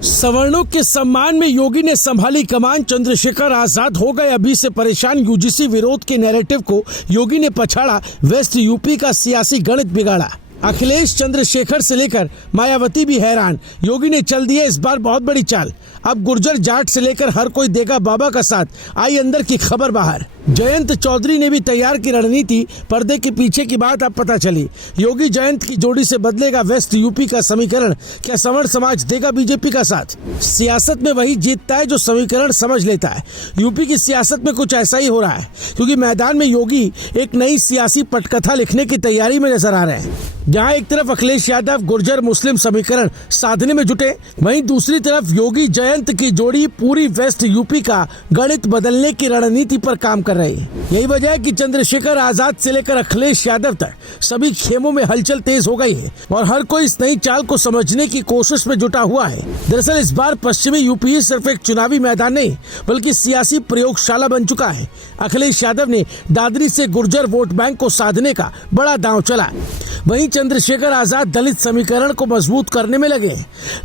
सवर्णों के सम्मान में योगी ने संभाली कमान, चंद्रशेखर आजाद हो गए अभी से परेशान। यूजीसी विरोध के नैरेटिव को योगी ने पछाड़ा, वेस्ट यूपी का सियासी गणित बिगाड़ा। अखिलेश, चंद्रशेखर से लेकर मायावती भी हैरान, योगी ने चल दिया इस बार बहुत बड़ी चाल। अब गुर्जर जाट से लेकर हर कोई देगा बाबा का साथ, आई अंदर की खबर बाहर। जयंत चौधरी ने भी तैयार की रणनीति, पर्दे के पीछे की बात अब पता चली। योगी जयंत की जोड़ी से बदलेगा वेस्ट यूपी का समीकरण, क्या सवर्ण समाज देगा बीजेपी का साथ? सियासत में वही जीतता है जो समीकरण समझ लेता है। यूपी की सियासत में कुछ ऐसा ही हो रहा है, क्योंकि मैदान में योगी एक नई सियासी पटकथा लिखने की तैयारी में नजर आ रहे हैं। जहां एक तरफ अखिलेश यादव गुर्जर मुस्लिम समीकरण साधने में जुटे, वहीं दूसरी तरफ योगी जयंत की जोड़ी पूरी वेस्ट यूपी का गणित बदलने की रणनीति पर काम कर रही है। यही वजह है कि चंद्रशेखर आजाद से लेकर अखिलेश यादव तक सभी खेमों में हलचल तेज हो गई है और हर कोई इस नई चाल को समझने की कोशिश में जुटा हुआ है। दरअसल इस बार पश्चिमी यूपी सिर्फ एक चुनावी मैदान नहीं, बल्कि सियासी प्रयोगशाला बन चुका है। अखिलेश यादव ने दादरी से गुर्जर वोट बैंक को साधने का बड़ा दांव चला, वहीं चंद्रशेखर आजाद दलित समीकरण को मजबूत करने में लगे।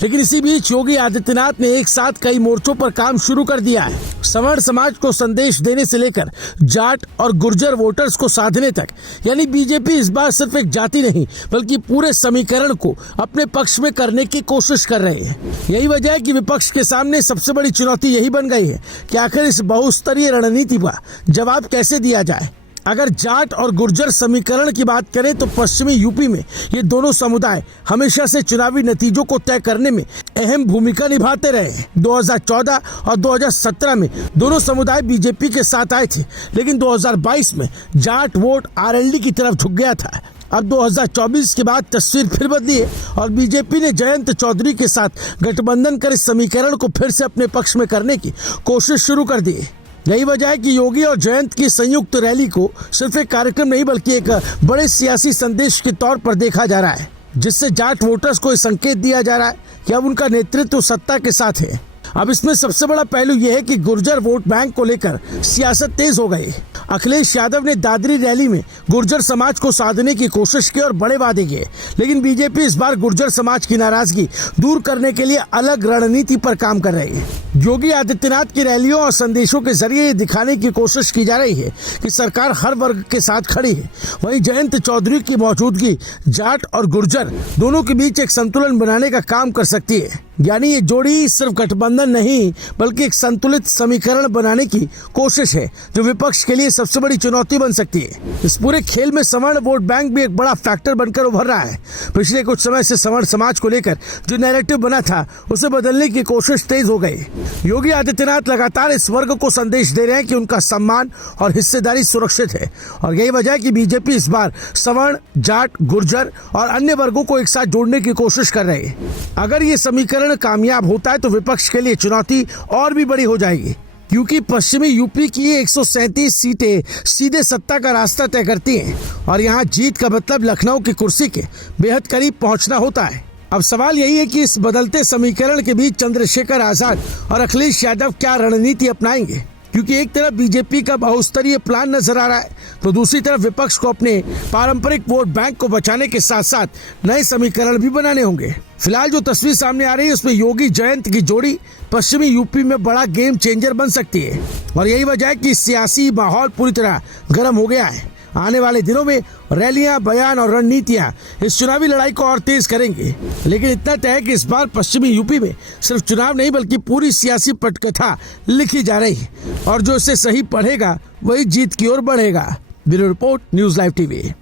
लेकिन इसी बीच योगी आदित्यनाथ ने एक साथ कई मोर्चों पर काम शुरू कर दिया है। सवर्ण समाज को संदेश देने से लेकर जाट और गुर्जर वोटर्स को साधने तक, यानी बीजेपी इस बार सिर्फ एक जाति नहीं, बल्कि पूरे समीकरण को अपने पक्ष में करने की कोशिश कर रहे हैं। यही वजह है कि विपक्ष के सामने सबसे बड़ी चुनौती यही बन गई है कि आखिर इस बहुस्तरीय रणनीति का जवाब कैसे दिया जाए। अगर जाट और गुर्जर समीकरण की बात करें तो पश्चिमी यूपी में ये दोनों समुदाय हमेशा से चुनावी नतीजों को तय करने में अहम भूमिका निभाते रहे हैं। 2014 और 2017 में दोनों समुदाय बीजेपी के साथ आए थे, लेकिन 2022 में जाट वोट आरएलडी की तरफ झुक गया था। अब 2024 के बाद तस्वीर फिर बदली है और बीजेपी ने जयंत चौधरी के साथ गठबंधन कर इस समीकरण को फिर से अपने पक्ष में करने की कोशिश शुरू कर दी है। यही वजह है कि योगी और जयंत की संयुक्त रैली को सिर्फ एक कार्यक्रम नहीं, बल्कि एक बड़े सियासी संदेश के तौर पर देखा जा रहा है, जिससे जाट वोटर्स को संकेत दिया जा रहा है कि अब उनका नेतृत्व सत्ता के साथ है। अब इसमें सबसे बड़ा पहलू यह है कि गुर्जर वोट बैंक को लेकर सियासत तेज हो गई। अखिलेश यादव ने दादरी रैली में गुर्जर समाज को साधने की कोशिश की और बड़े वादे किए, लेकिन बीजेपी इस बार गुर्जर समाज की नाराजगी दूर करने के लिए अलग रणनीति पर काम कर रही है। योगी आदित्यनाथ की रैलियों और संदेशों के जरिए ये दिखाने की कोशिश की जा रही है कि सरकार हर वर्ग के साथ खड़ी है। वहीं जयंत चौधरी की मौजूदगी जाट और गुर्जर दोनों के बीच एक संतुलन बनाने का काम कर सकती है। यानी ये जोड़ी सिर्फ गठबंधन नहीं, बल्कि एक संतुलित समीकरण बनाने की कोशिश है, जो विपक्ष के लिए सबसे बड़ी चुनौती बन सकती है। इस पूरे खेल में सवर्ण वोट बैंक भी एक बड़ा फैक्टर बनकर उभर रहा है। पिछले कुछ समय से सवर्ण समाज को लेकर जो नैरेटिव बना था, उसे बदलने की कोशिश तेज हो गई। योगी आदित्यनाथ लगातार इस वर्ग को संदेश दे रहे हैं कि उनका सम्मान और हिस्सेदारी सुरक्षित है, और यही वजह है कि बीजेपी इस बार सवर्ण, जाट, गुर्जर और अन्य वर्गों को एक साथ जोड़ने की कोशिश कर रही है। अगर ये समीकरण कामयाब होता है तो विपक्ष के लिए चुनौती और भी बड़ी हो जाएगी, क्योंकि पश्चिमी यूपी की 137 सीटें सीधे सत्ता का रास्ता तय करती हैं और यहाँ जीत का मतलब लखनऊ की कुर्सी के बेहद करीब पहुँचना होता है। अब सवाल यही है कि इस बदलते समीकरण के बीच चंद्रशेखर आजाद और अखिलेश यादव क्या रणनीति अपनाएंगे, क्योंकि एक तरफ बीजेपी का बहुस्तरीय प्लान नजर आ रहा है, तो दूसरी तरफ विपक्ष को अपने पारंपरिक वोट बैंक को बचाने के साथ साथ नए समीकरण भी बनाने होंगे। फिलहाल जो तस्वीर सामने आ रही है, उसमें योगी जयंत की जोड़ी पश्चिमी यूपी में बड़ा गेम चेंजर बन सकती है, और यही वजह है कि सियासी माहौल पूरी तरह गर्म हो गया है। आने वाले दिनों में रैलियां, बयान और रणनीतियां इस चुनावी लड़ाई को और तेज करेंगे। लेकिन इतना तय है कि इस बार पश्चिमी यूपी में सिर्फ चुनाव नहीं, बल्कि पूरी सियासी पटकथा लिखी जा रही है, और जो इसे सही पढ़ेगा वही जीत की ओर बढ़ेगा। Bureau report, news live TV.